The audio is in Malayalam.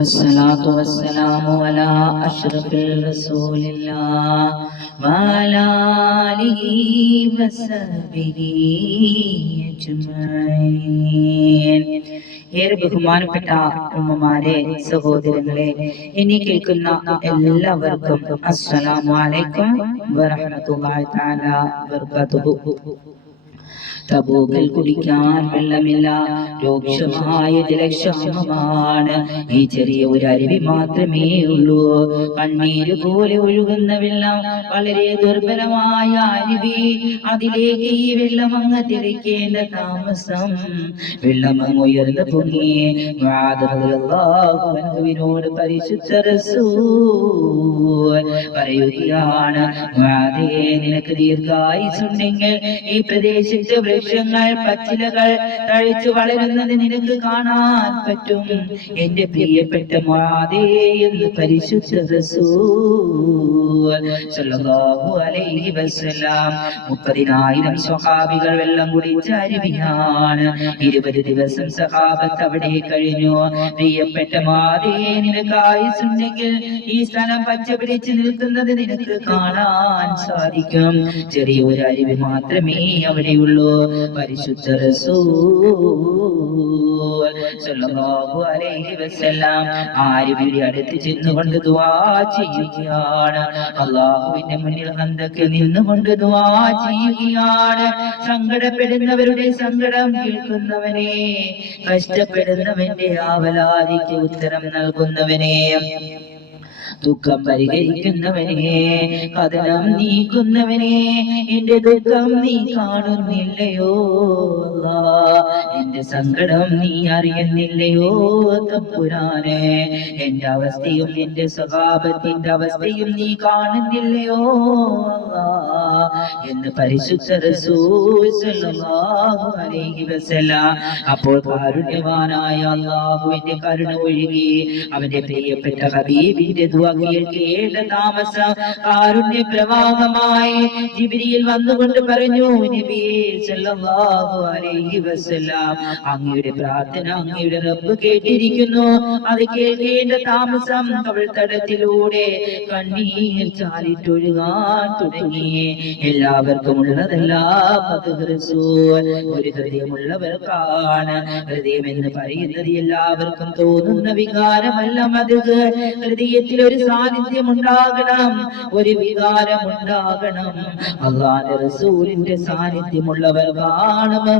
والصلاة والسلام على أشرف رسول الله وعلى آله وصحبه أجمعين. ഏറെ ബഹുമാനപ്പെട്ട ഉമ്മമാരെ, സഹോദരങ്ങളെ, എന്നെ കേൾക്കുന്ന എല്ലാവർക്കും അസ്സലാമു അലൈക്കും വറഹ്മത്തുള്ളാഹി തആല വബറകാതുഹു. തബൂക്കിൽ കുടിക്കാൻ വെള്ളമില്ല, രൂക്ഷമായ ജലക്ഷാമമാണ്. ഈ ചെറിയ ഒരു അരുവി മാത്രമേ ഉള്ളൂ. കണ്ണീര് പോലെ ഒഴുകുന്ന വെള്ളം, വളരെ ദുർബലമായ അരുവി. അതിലേക്ക് ഈ വെള്ളം അങ്ങ് തിരിക്കേണ്ട താമസം. വെള്ളം അങ്ങ് ഉയർന്നു പൊങ്ങി ോട് പരിശുദ്ധ റസൂൽ പറയുകയാണ്, നിനക്ക് ദീർഘായുസ്സുണ്ടെങ്കിൽ ഈ പ്രദേശത്തെ വൃക്ഷങ്ങൾ, പച്ചിലകൾ തഴച്ചു വളരുന്നത് നിനക്ക് കാണാൻ പറ്റും. എന്റെ പ്രിയപ്പെട്ട മുആദേ എന്ന് പരിശുദ്ധ റസൂൽ സല്ലല്ലാഹു അലൈഹി വസല്ലം 30,000 സ്വഹാബികൾ വെള്ളം കുടിച്ച അരുവിയാണ്. 20 ദിവസം സഹാബത്ത് അവിടെ കഴിഞ്ഞു. പ്രിയപ്പെട്ട മുആദേ, നിനക്ക് ആയുസ്സുണ്ടെങ്കിൽ ഈ സ്ഥലം പച്ച പിടിച്ച് നിൽക്കുന്നത് നിനക്ക് കാണാൻ സാധിക്കും. ചെറിയൊരു അരുവി മാത്രമേ അവിടെയുള്ളൂ. പരിശുദ്ധ റസൂൽ സല്ലല്ലാഹു അലൈഹി വസല്ലം ആ അരുവിയുടെ അടുത്ത് ചെന്നുകൊണ്ട് ദുആ ചെയ്യുകയാണ്. അല്ലാഹുവിന്റെ മുന്നിൽ ഹന്തക്ക് നിന്നുകൊണ്ട് ദുആ ചെയ്യുകയാണ്. സങ്കടപ്പെടുന്നവരുടെ സങ്കടം കേൾക്കുന്നവനെ, കഷ്ടപ്പെടുന്നവന്റെ ആവലാതിക്ക് ഉത്തരം നൽകുന്നവനെ, ദുഃഖം പരിഹരിക്കുന്നവനെ, കഥനം നീക്കുന്നവനെ, എന്റെ ദുഃഖം നീ കാണുന്നില്ലയോ അല്ലാഹ്? എന്റെ സങ്കടം നീ അറിയുന്നില്ലയോ തമ്പുരാനെ? എന്റെ അവസ്ഥയും എന്റെ സ്വഭാവത്തിന്റെ അവസ്ഥയും നീ കാണുന്നില്ലയോ അല്ലാഹ് എന്ന് പരിശുദ്ധ റസൂൽ സല്ലല്ലാഹു അലൈഹി വസല്ലം. അപ്പോൾ കാരുണ്യവാനായ അല്ലാഹുവിന്റെ കരുണ ഒഴുകി അവന്റെ പ്രിയപ്പെട്ട ഹബീബിന്റെ ദുആ കേൾക്കേണ്ട താമസം കാരുണ്യ പ്രവാഹമായി ജിബ്രീൽ വന്നുകൊണ്ട് പറഞ്ഞു, നബിയേ സല്ലല്ലാഹു അലൈഹി വസല്ലം, അങ്ങയുടെ പ്രാർത്ഥന അങ്ങയുടെ റബ്ബ് കേട്ടിരിക്കുന്നു. അത് കേൾക്കേണ്ട താമസം കവിൾത്തടത്തിലൂടെ കണ്ണീർ ചാലിട്ടൊഴുകാൻ തുടങ്ങി. എല്ലാവർക്കും ഉള്ളതെല്ലാം ഒരു ഹൃദയമുള്ളവർക്കാണ്. ഹൃദയം എന്ന് പറയുന്നത് എല്ലാവർക്കും തോന്നുന്ന വികാരമല്ല. മദ്ഹ് ഹൃദയത്തിൽ ഒരു സാന്നിധ്യം ഉണ്ടാകണം, ഒരു വികാരം ഉണ്ടാകണം. അല്ലാഹുവിന്റെ റസൂലിന്റെ സാന്നിധ്യമുള്ളവർ കാണും.